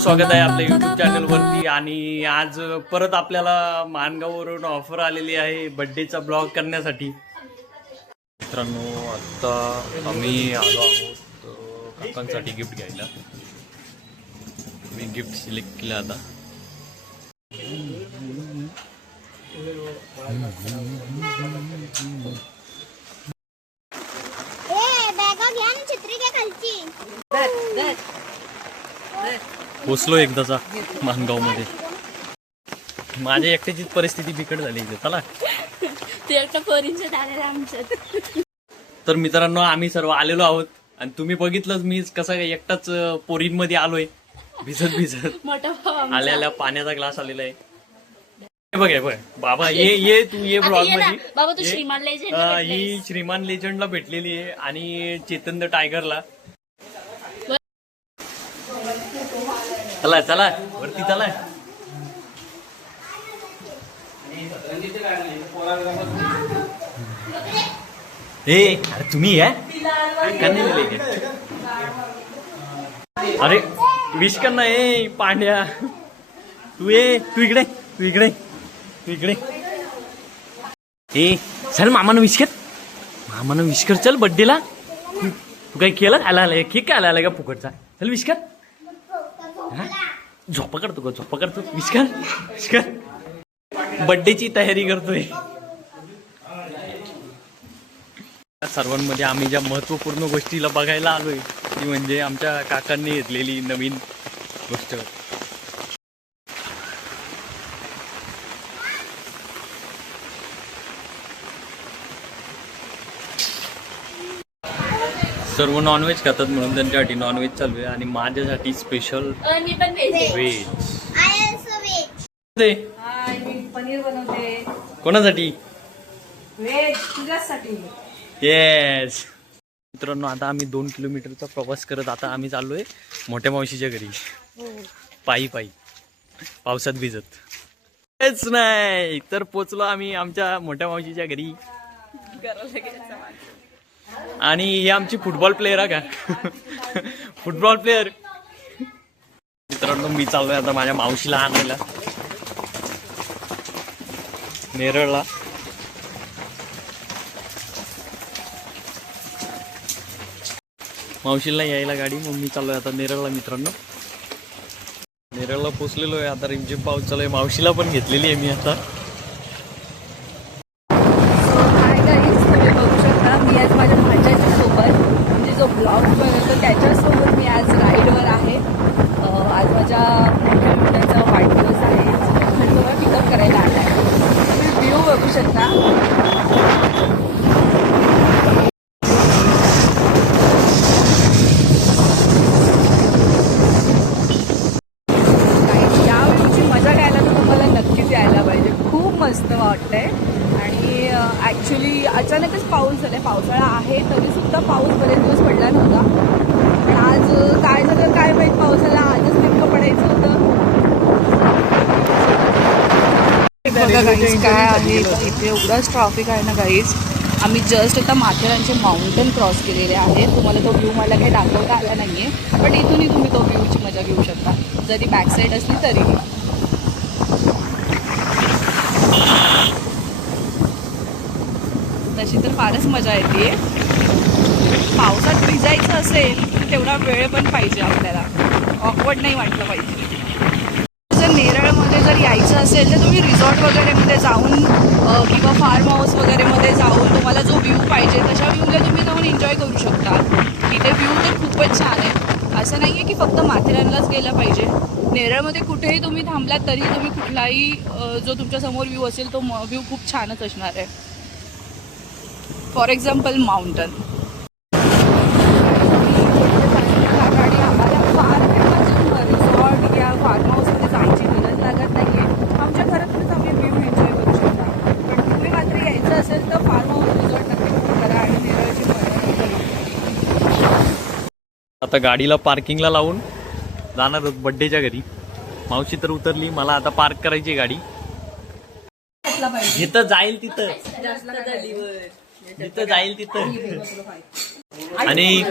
स्वागत आहे आपल्या यूट्यूब चॅनल वरती. आणि आज परत आपल्याला माणगाववरून ऑफर आलेली आहे बर्थडेचा ब्लॉग करण्यासाठी. मित्रांनो, आता आम्ही आलो आहोत काकांसाठी गिफ्ट घ्यायला. मी गिफ्ट सिलेक्ट केलं आता. पोचलो एकदाचा माणगाव मध्ये. माझ्या एकट्याचीच परिस्थिती बिकट झाली इथे. चला तर मित्रांनो, आम्ही सर्व आलेलो आहोत आणि तुम्ही बघितलंच मी कसं एकटाच पोरींमध्ये आलोय. भिजत आल्याला पाण्याचा ग्लास आलेला आहे. बघ बाबा, ये तू ये ब्लॉग मध्ये. ही श्रीमान लेजंडला भेटलेली आहे आणि चेतन द टायगरला. चला वरती चला. अरे तुम्ही या अरे विश कर ना. पांड्या तू इकडे चल. मामानं विश कर. चल बड्डेला. तू काही केलं? आला केक काय आला का फुकटचा? चल विश कर. झोपा करतो. विश कर. बड्डेची तयारी करतोय. सर्वांमध्ये आम्ही ज्या महत्वपूर्ण गोष्टीला बघायला आलोय ती म्हणजे आमच्या काकांनी घेतलेली नवीन गोष्ट. सर्व नॉनव्हेज खातात म्हणून त्यांच्यासाठी नॉनव्हेज चालू आहे आणि माझ्यासाठी स्पेशल व्हेज. पनीर बनवते. कोणासाठी? व्हेज तुझ्यासाठी. येस. मित्रांनो, आता आम्ही 2 किलोमीटरचा प्रवास करत आता आम्ही चाललोय मोठ्या मावशीच्या घरी. पायी पावसात भिजत. हेच नाही तर पोचलो आम्ही आमच्या मोठ्या मावशीच्या घरी. आणि ही आमची फुटबॉल प्लेअर आहे का? Football player. मित्रांनो, मी चाललोय आता माझ्या मावशीला आणायला नेरळला. मावशीला यायला गाडी, मग मी चाललोय आता नेरळला. मित्रांनो, नेरळला पोचलेलो आहे आता. रिमझिम पाऊस चालू आहे. मावशीला पण घेतलेली आहे मी आता. तुम्ही बघू शकता, मी आज माझ्या भाच्याच्या सोबत म्हणजे जो ब्लॉग बनवतो त्याच्यासोबत मी आज राईडवर आहे. आज माझ्या मोठ्या मुलाचा वाढदिवस आहे. मला पिकअप करायला आला आहे. तुम्ही व्ह्यू बघू शकता. या व्ह्यूची मजा घ्यायला तर तुम्हाला नक्कीच यायला पाहिजे. खूप मस्त वाटतंय. आणि ॲक्च्युली अचानकच पाऊस झाला. पावसाळा आहे तरी सुद्धा पाऊस बरेच दिवस पडला नव्हता. पण आज काय झालं काय माहीत, पावसाला आजच नेमकं पडायचं होतं. बघा गाईज काय आहे इथे. एवढाच ट्रॅफिक आहे ना गाईज. आम्ही जस्ट आता माथेरानचे माउंटन क्रॉस केलेले आहे. तुम्हाला तो व्ह्यू मला काही दाखवता आला नाही आहे, पण इथूनही तुम्ही तो व्ह्यूची मजा घेऊ शकता जरी बॅक साईड असली तरीही. तशी तर फारच मजा येते. पावसात भिजायचं असेल तर तेवढा वेळ पण पाहिजे आपल्याला. ऑकवर्ड नाही वाटलं पाहिजे. जर नेरळमध्ये जर यायचं असेल तर तुम्ही रिसॉर्ट वगैरेमध्ये जाऊन किंवा फार्म हाऊस वगैरेमध्ये जाऊन तुम्हाला जो व्ह्यू पाहिजे तशा व्ह्यूला तुम्ही जाऊन एन्जॉय करू शकता. इथे व्ह्यू तर खूपच छान आहे. असं नाही आहे की फक्त माथेरानलाच गेलं पाहिजे. नेरळमध्ये कुठेही तुम्ही थांबलात तरी तुम्ही कुठलाही जो तुमच्यासमोर व्ह्यू असेल तो व्ह्यू खूप छानच असणार आहे. For example mountain. आणि आम्हाला फार रिसॉर्ट या फार्म हाऊसमध्ये जायची गरज लागत नाही आहे. आमच्या घरातूनच आम्ही व्ह्यू एन्जॉय करू शकता. पण तुम्ही मात्र यायचं असेल तर फार्म हाऊस रिसॉर्ट नक्की बुक करा आणि नेरळची मजा. आता गाडीला पार्किंगला लावून जाणार आहोत बड्डेच्या घरी. मावशी तर उतरली. मला आता पार्क करायची गाडी. जिथं जाईल तिथं जिथं जाईल तिथं. आणि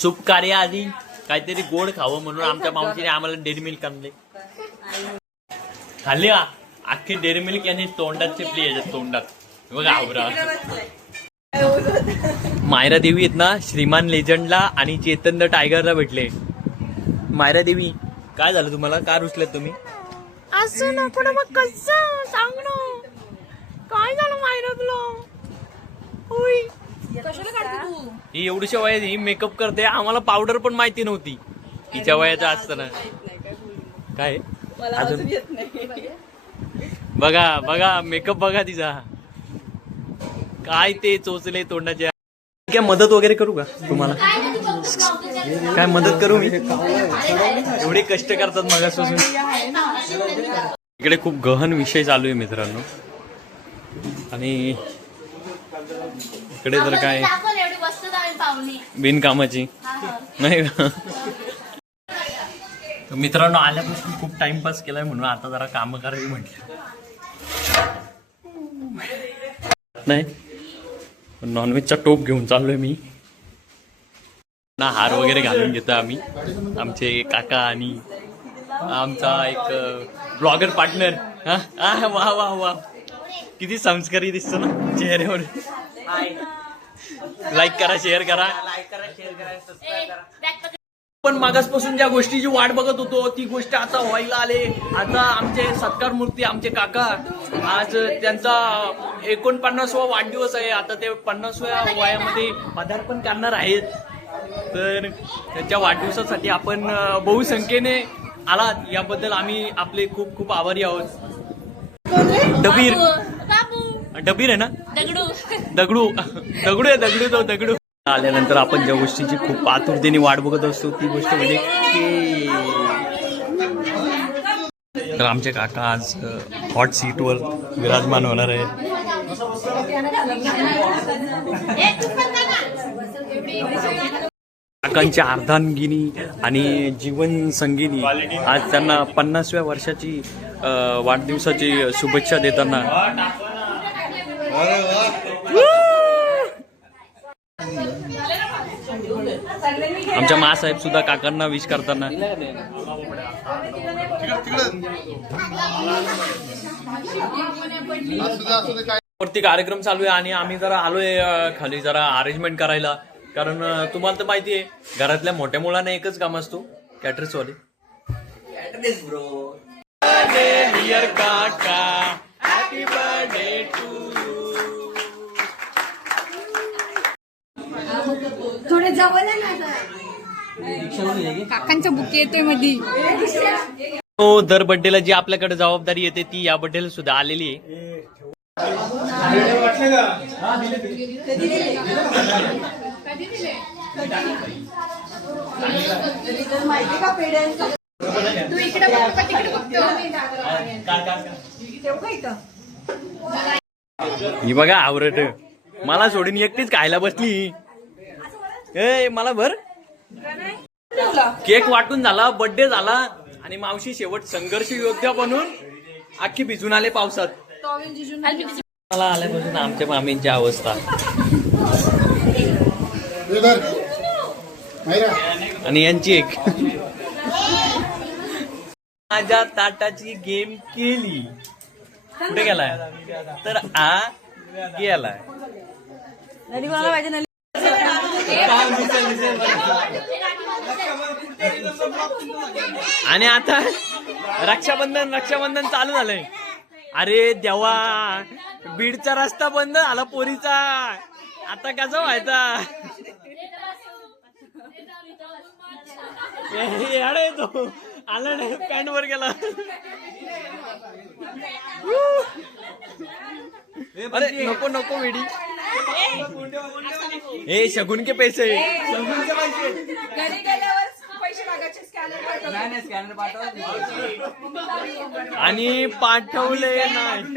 शुभ कार्य आधी काहीतरी गोड खावं म्हणून आमच्या मावशीने आम्हाला डेअरी मिल्क आणले. खाल्ली अख्खी डेअरी मिल्क यांनी तोंडात चिपली याच्यात तोंडात बघा आवरा. मायरा देवी आहेत ना श्रीमान लेजंडला आणि चेतन द टायगरला भेटले. मायरा देवी काय झालं तुम्हाला, का रुसलेत तुम्ही? असं नको ना मग कसं सांग ना काय झालं मायरा तुला? होय ही एवढीशा वयात ही मेकअप करते, आम्हाला पावडर पण माहिती नव्हती हिच्या वयाचा असताना. काय अजून बघा बघा मेकअप बघा तिचा काय ते चोचले तोंडाच्या. काय मदत वगैरे करू का तुम्हाला? काय मदत करू मी? एवढे कष्ट करतात मगापासून. इकडे खूप गहन विषय चालू आहे मित्रांनो आणि इकडे तर काय बिनकामाची नाही का. मित्रांनो आल्यापासून खूप टाइमपास केलाय म्हणून आता जरा काम करावी म्हटलं. नाही नॉनव्हेजचा टोप घेऊन चाललोय मी ना. हार वगैरे घालून घेतो आम्ही, आमचे काका आणि आमचा एक ब्लॉगर पार्टनर. हा वा वा वा किती संस्कारी दिसतो ना चेहऱ्यावर. लाईक करा शेअर करा. पण मागासपासून ज्या गोष्टीची वाट बघत होतो ती गोष्ट आता व्हायला आले. आता आमचे सत्कार मूर्ती आमचे काका आज त्यांचा 49वा वाढदिवस आहे. आता ते 50व्या वयामध्ये पदार्पण करणार आहेत. तर त्यांच्या वाढदिवसासाठी आपण बहुसंख्येने आलात याबद्दल आम्ही आपले खूप खूप आभारी आहोत. डबीर डबीर आहे ना दगडू दगडू दगडू आहे दगडू तो दगडू. आल्यानंतर आपण ज्या गोष्टीची खूप आतुरतेने वाट बघत असतो ती गोष्ट म्हणजे तर आमचे काका आज हॉट सीटवर विराजमान होणार आहेत. काकांची अर्धांगिनी आणि जीवन संगिनी आज त्यांना 50व्या वर्षाची वाढदिवसाची शुभेच्छा देताना आमच्या मासाहेब सुद्धा काकांना विश करताना. वरती कार्यक्रम चालू आहे आणि आम्ही जरा आलोय खाली जरा अरेंजमेंट करायला. कारण तुम्हाला तर माहिती आहे घरातल्या मोठ्या मुलांना एकच काम असतो कॅटरस वाले. काका हॅपी बर्थडे टू थोडे जवळ काकांचा बुके येतोय मध्ये. हो दर बर्थडेला जी आपल्याकडे जबाबदारी येते ती या बर्थडेला सुद्धा आलेली आहे. ही बघा आवरट मला सोडून एकटीच खायला बसली. ए मला भर केक वाटून झाला बर्थडे झाला आणि मावशी शेवट संघर्ष योद्धा बनून अख्खी भिजून आले पावसात. मला आल्यापासून आमच्या मामींची अवस्था आणि यांची एक माझ्या ताटाची गेम केली. कुठे गेलाय तर आ गेलाय आणि आता रक्षाबंधन चालू झालंय. अरे देवा बीडचा रस्ता बंद झाला पोरीचा आता कसा व्हायचा. अरे तो आला नाही पॅन्ट वर गेला. अरे नको नको वेडी हे शगुन के पैसे आणि पाठवले नाही.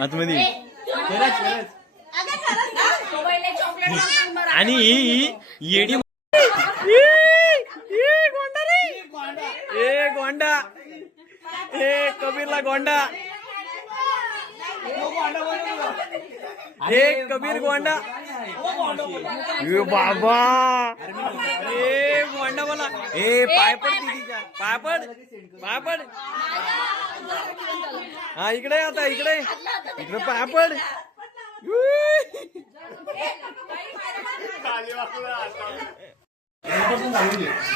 आतमध्ये आणि येडी गोंडा हे कबीरला गोंडा हे कबीर गोंडा ए बाबा ए मोंडा बोला ए पायपड तिच्या पायपड हा इकडे आता इकडे पायपड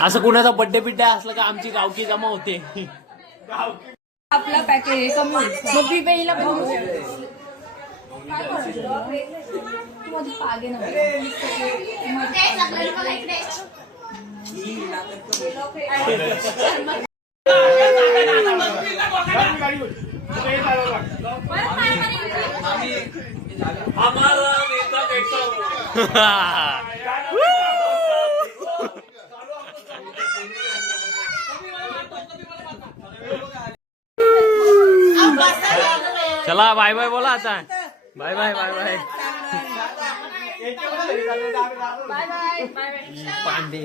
असं कुणाचा बड्डे बिड्डे असलं का आमची गावकी जमा होते. आपला पॅकेज कमी मग बी पेला चला बाय बाय बोला आता bye bye bye bye Pandey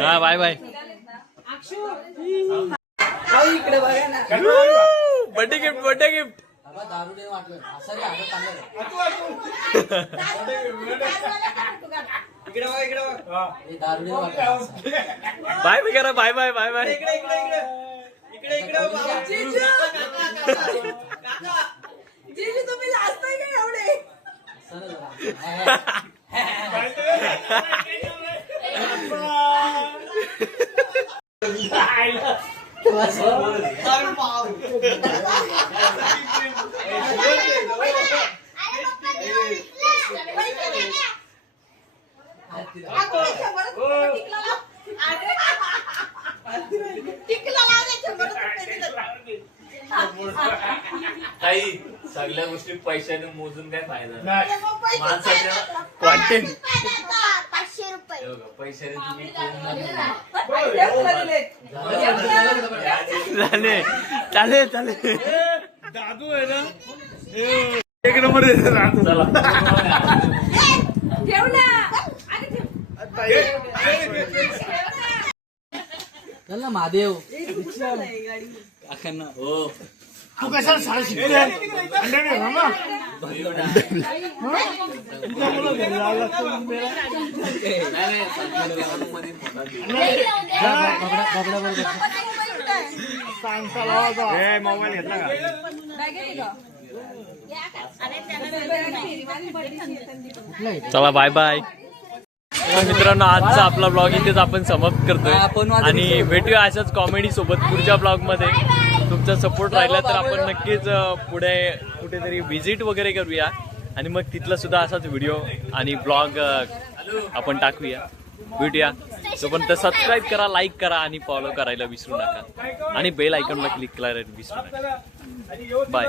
हा bye bye birthday gift bye bye करा बाय बाय बाय बाय जीजू तुम्ही लाजताय का एवढे काही सगळ्या गोष्टी पैशाने मोजून काय फायदा नाही. माणसाच्या क्वांटिटी 500 रुपये पैशाने तुम्ही चालेल दादू आहे ना एक नंबर चला ठेव ना चल ना महादेव हो तू कशाला शाळा शिकते मोबाईल घेतला का चला बाय बाय मित्रांनो आजचा आपला ब्लॉग इथेच आपण समाप्त करतोय आणि भेटूया अशाच कॉमेडी सोबत पुढच्या ब्लॉग मध्ये. तुमचा सपोर्ट राहिला तर आपण नक्कीच पुढे कुठेतरी व्हिजिट वगैरे करूया आणि मग तिथला सुद्धा असाच व्हिडिओ आणि ब्लॉग आपण टाकूया. भेटूया तोपर्यंत सबस्क्राईब करा, लाईक करा आणि फॉलो करायला विसरू नका आणि बेल आयकॉनला क्लिक करायला विसरू नका. बाय.